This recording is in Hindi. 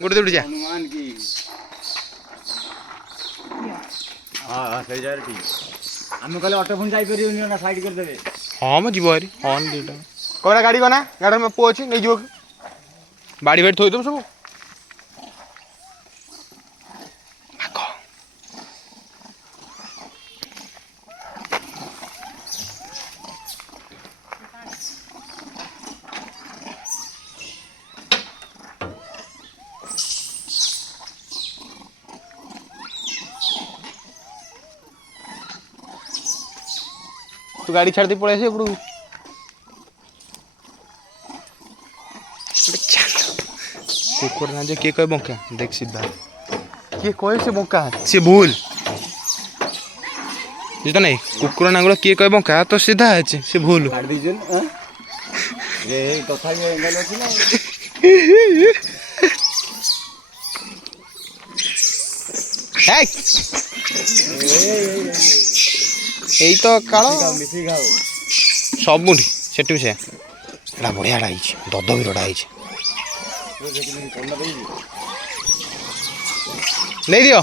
गोटे दौड़ी जा हनुमान की हाँ हाँ सही जाए ठीक आम कहले अटो पुणी जापर ना साइड करदे हाँ मैं जीव हरी हन दुईटा कौन गाड़ी कना गाड़ी में पुआ अच्छी नहीं जीव बाड़ी बाड़ी थोड़ी सब तू गाड़ी छाड़ दी पड़े एपड़ू कुकुर ना जो किए कहे बंका देख सीधा किए कहे से बंका सी भूल बुझता नहीं कुकुर नांगुड़ किए कहे बंका तो सीधा अच्छे से भूल यही तो काल सबुठी सेठी से बढ़िया दद भी रड़ा नहीं दियो